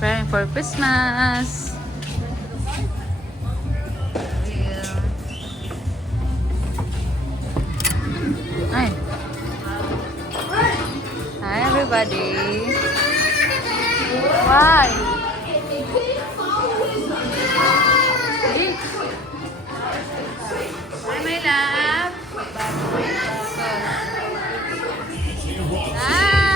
Preparing for Christmas. Ay. Hi everybody. Why? Hi my love. Hi.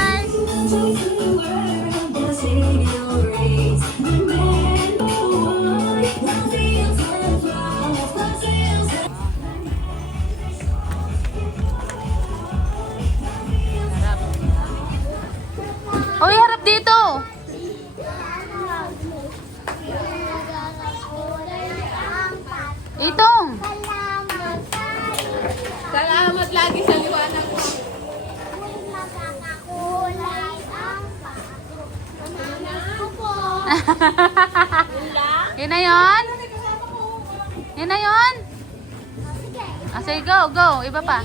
Hoy, harap dito. Itong. Salamat lagi sa liwanag mo. Yun na yun? Yun na yun? Ah, sige, go, go. Iba pa.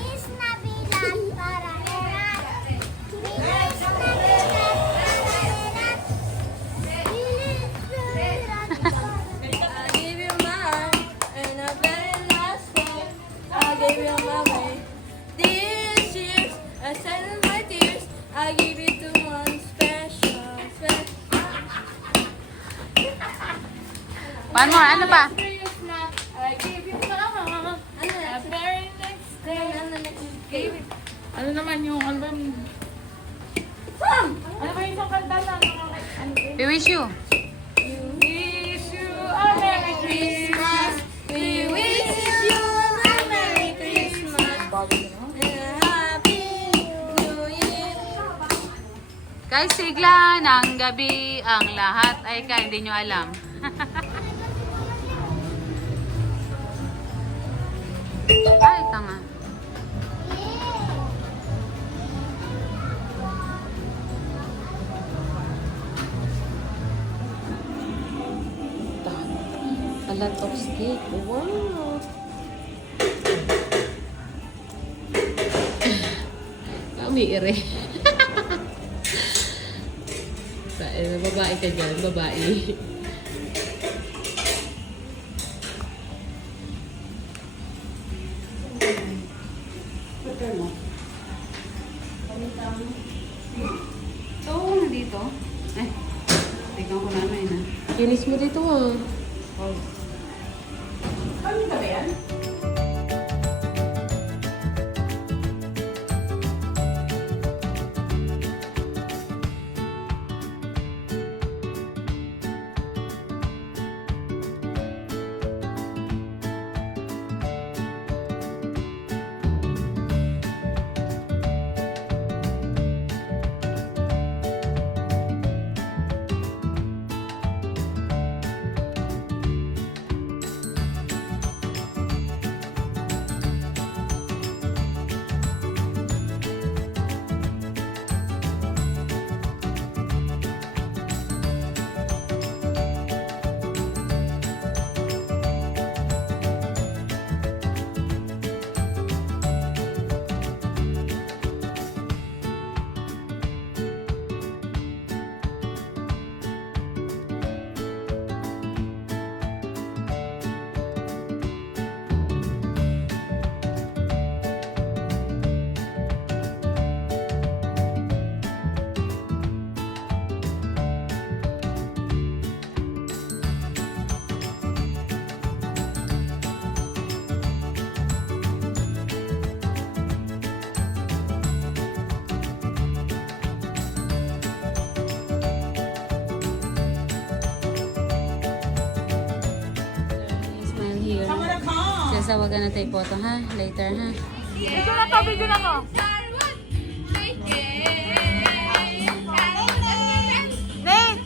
I gave you my heart and a very last one. I gave you my way. These years, I sent my tears. I give it to one special. One more, ano pa? I gave you my heart. And the very next day, and the next gave it. Ano naman yung album? Ano ba yung isang kanta na? We wish you. Wish you a Merry Christmas. We wish you a Merry Christmas and a Happy New Year. Kahit sigla ng gabi, ang lahat ay hindi nyo alam. Ay, tanga. A lot of steak. Wow. Kami ire. Babae ka dyan, babae. So, nandito? Ay, tignan ko namin na. Kinis mo dito ah. Ano ba yan? Smile here. Sasawagan na tayo photo ha? Later ha? Video na to, video na to. Nate!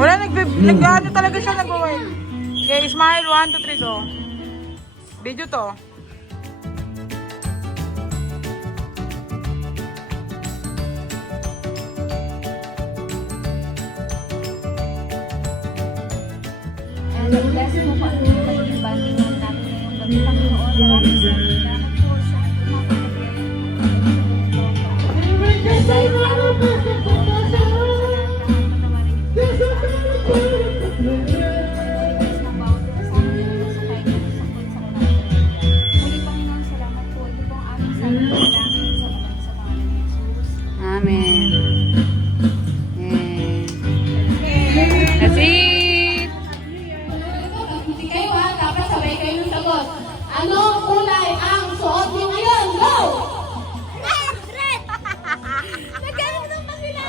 Wala, nag-ano talaga siya, nag-wait. Okay, smile, 1, 2, 3, go. Video to. bless mo po ang magiging bandingan natin ngayong gabi, Panginoon. Maraming salamat po sa dahil araw po sa ng bawat isa sa amin sa kahit ano sa kung sa kunang muli, Panginoon, salamat po. Ito po ang aming salong dalangin sa pangalan ni Jesus. Amen. Yay. That's it. Hindi kayo ha, dapat sabay kayo yung sagot. Anong kulay ang suot niyo ngayon? Go! Red! Nagkaroon ng pangila!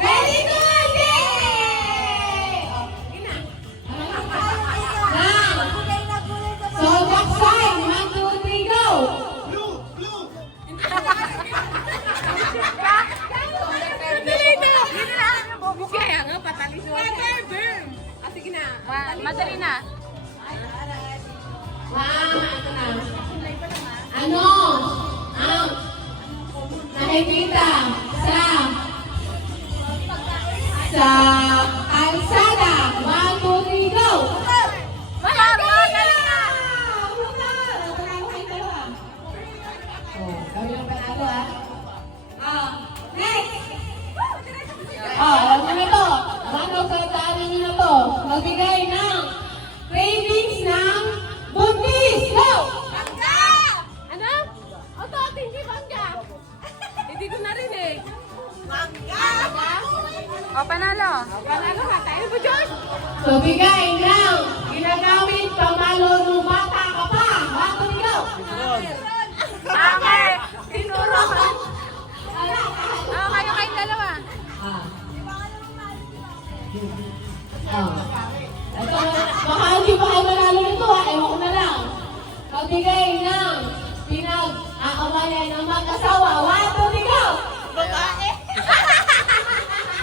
Very good! Yay! So, back side. 1, 2, 3, go! Kaya nga, patalis mo. Sige na. Madali na. Ito na. Ano ang nakikita sa kalsada? 1, 2, 3, go! Next! Alam mo na to. Manong sasaanin nyo na to. Magbigay ng cravings ng buntis. Go! Bangga! Ano? Oto, hindi bangga. Hindi ko narinig. Bangga! O, panalo. Panalo ka. Tayo po, Diyos. So, bigay ng ginagamit pamalo nung bata ka pa. Bago ni go. Okay. Tinuro. Oh, kayo kayong dalawa. Ito, baka hindi pa kayo manalo nito ha. Ewan ko na lang. Pagbigay ng pinag-aakabayan ng mag-asawa. 1, 2, 3, go! Babae!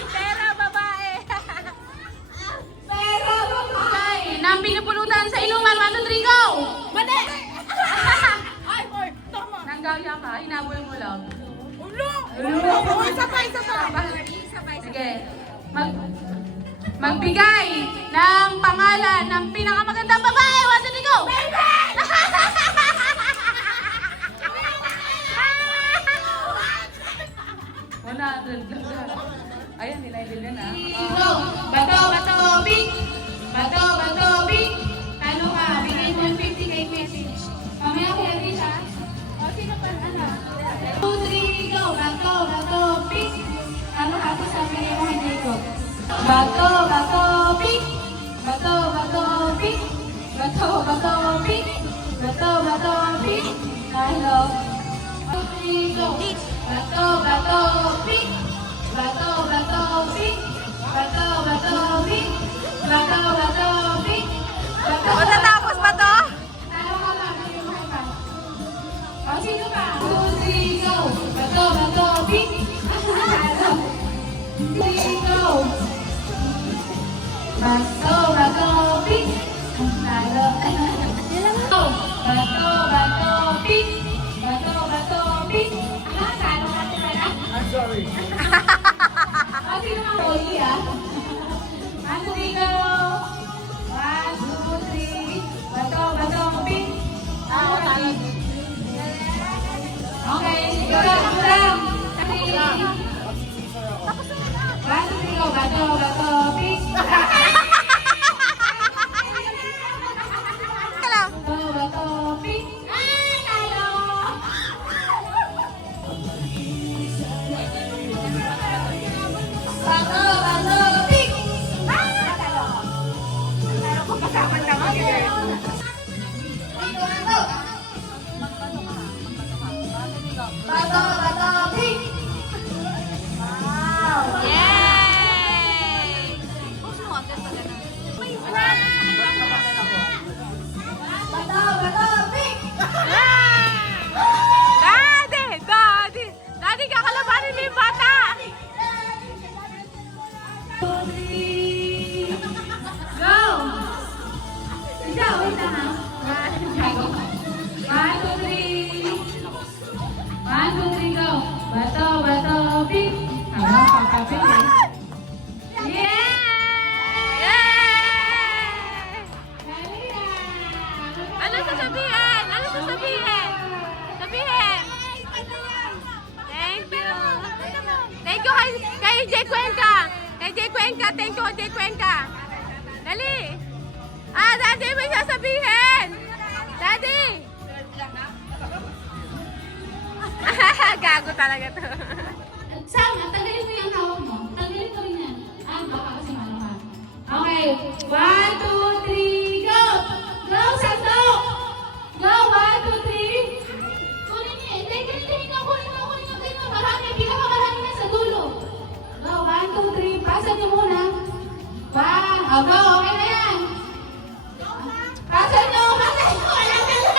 Pera, babae. Pero babae! Nang pinupulutan sa inuman, 1, 2, 3, go! Mali! Ay, boy! Tama! Nanggaya ka, hinabol mo lang. Ulo! Isa pa! Sige. Magbigay ng pangalan ng pinakamagandang babae. 1, 2, 3, go! Ayan, nila-idol yan ah. Go! Bato, pink! Bato, pink! Talo ka, bigay mo yung 50 kay message. Mamaya kaya rin siya. O, sino pa? Ano? 2, 3, go! Bato, pink! Ano ka po sabi niyo kay Jacob? Bato, pink! Bato, pink! Bato, pink! Bato, pink! Talo. 2, 3, go! Bato, pink! Bato, pink! Bato, pink! Bato, pink! Matatapos ba to? Talo ka lang, hindi mo kaya pa. O, sino pa? 2, 3, go! Bato, pink! Talo. 3, go! Bato, pink! Talo. Go! Bato, pink! Bato, pink! Ano, talo ka pala? I'm sorry. O, sino ka? Oli, ah. 1, 2, 3, go! 1, 2, 3. Bato, pink! Talo, talo. Okay, sige lang, sige lang. 1, 2, 3, go! Bato, pink! Bato, pink! Talo! Bato, pink! Talo! Talo ko kasama na Bato, pink! Yay! Bato, pink! Daddy, kakalabanin mo yung bata! Go! Ikaw, wait lang ha. 1, 2, 3. 1, 2, 3, go! Bato, pink! Pink eh. Yay! Jay Cuenca! Kay Jay Cuenca! Thank you, Jay Cuenca! Dali! Daddy, may sasabihin! Daddy! Gago talaga to. Sam, tanggalin mo yung hawak mo. Tanggalin mo rin yan. Baka kasi malaman. Okay. 1, 2, 3, go! Go, Santo! Go, 1, 2, 3. Kunin niya. Hindi, kunin mo. Marami. Pinakamarami na sa dulo. Go, 1, 2, 3. Pasan niyo muna. Go. Okay na yan. Pasan niyo. Wala ka na.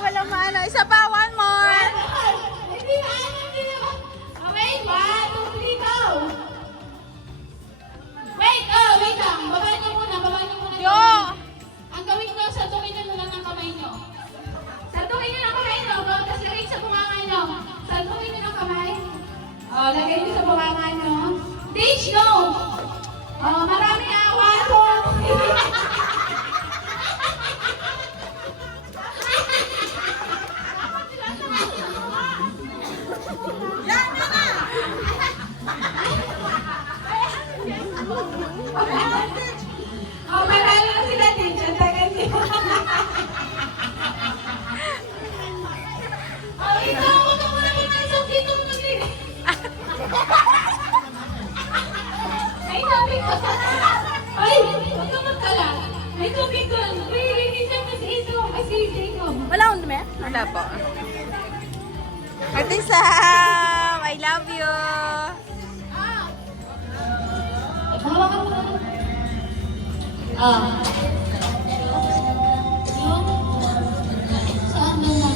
Walang maano. Isa pa, one more. Hindi na. Okay, 1, 2, 3, go! Wait lang. Babaan niyo muna. Yo! Ang gawin nyo, santukin nyo muna ng kamay nyo. Santukin nyo ng kamay nyo. Tapos lagay sa bunganga nyo. Santukin nyo ng kamay. Lagay nyo sa bunganga nyo. Stage, go! Marami na. 1, 2, 3. Marami na sila din. Santagan niyo. Ikaw, huwag ka muna pumasok dito. Ay, sabi ko. Ay, huwag ka magkalat. May tubig ko. Uy, linis lang kasi ito. Kasi Jacob. Wala akong dumi? Wala po. Ate Sam! I love you! Hawakan mo na. Saan na na?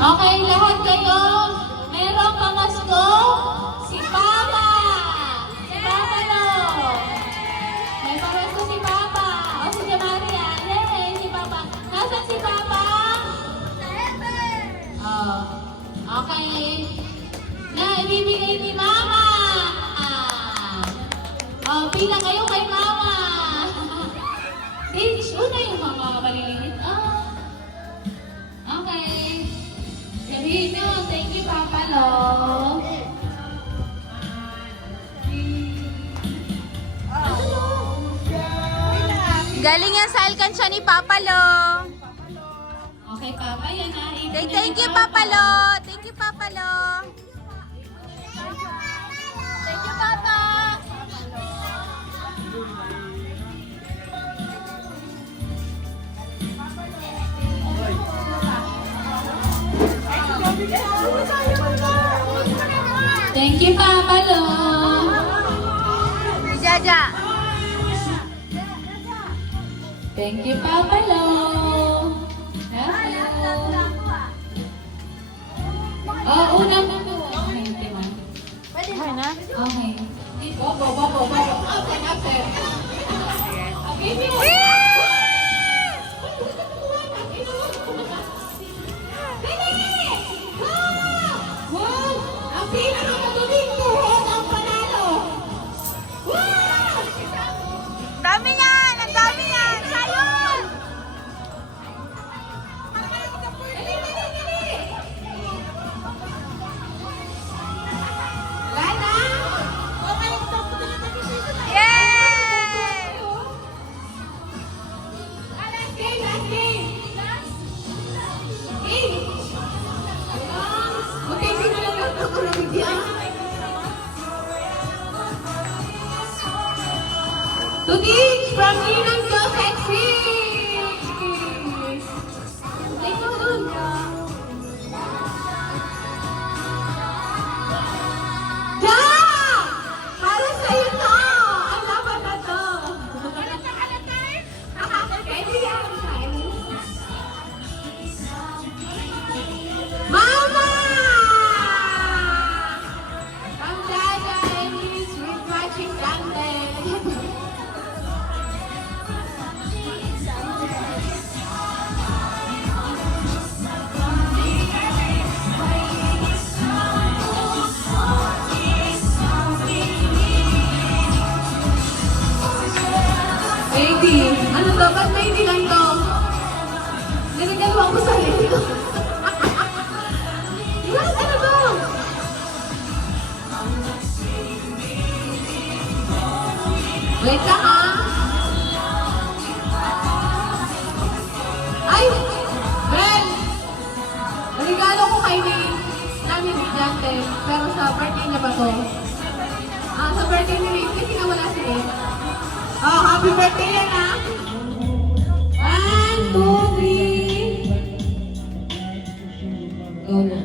Okay, lahat kayo, merong pamasko? Si Papa! Si Papa no! May pamasko si Papa! O si Maria! Yay! Si Papa! Nasaan si Papa? Okay. Na ibibigay ni Mama! Pila kayo kay Mama! Una yung mga maliliit. Okay. Sabihin nyo, thank you, Papa Lo. Galing yan sa alkansya ni Papa Lo. Okay, Papa, yan na. Thank you, Papa Lo. Thank you, Papa Lo. Thank you, Papa. Thank you, Papa Lo. Si Jaja. Thank you, Papa Lo. Love you. Unang. Okay, diba? Okay na? Okay. Bobo. Absent. Okay, Bill. Wow! Ang pinakagaling ko ang panalo! Wow! Dami yan! Ang dami yan! Sayon! Dali! Lana! Yay! Ano to? Ba't may hindi lang to? Nagagawa ko sa sarili ko. Yes, ano to? Wait lang ha. Ay! Ben! Regalo ko kay Nate namin ni Dante, pero sa birthday niya ba to? Sa birthday ni Nate kasi nawala si Nate. Oh, happy birthday yan ha! 1, 2, 3. Go na.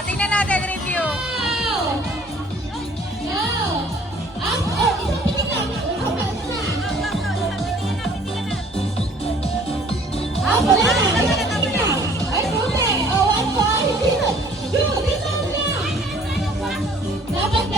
Tingnan natin review. Dapat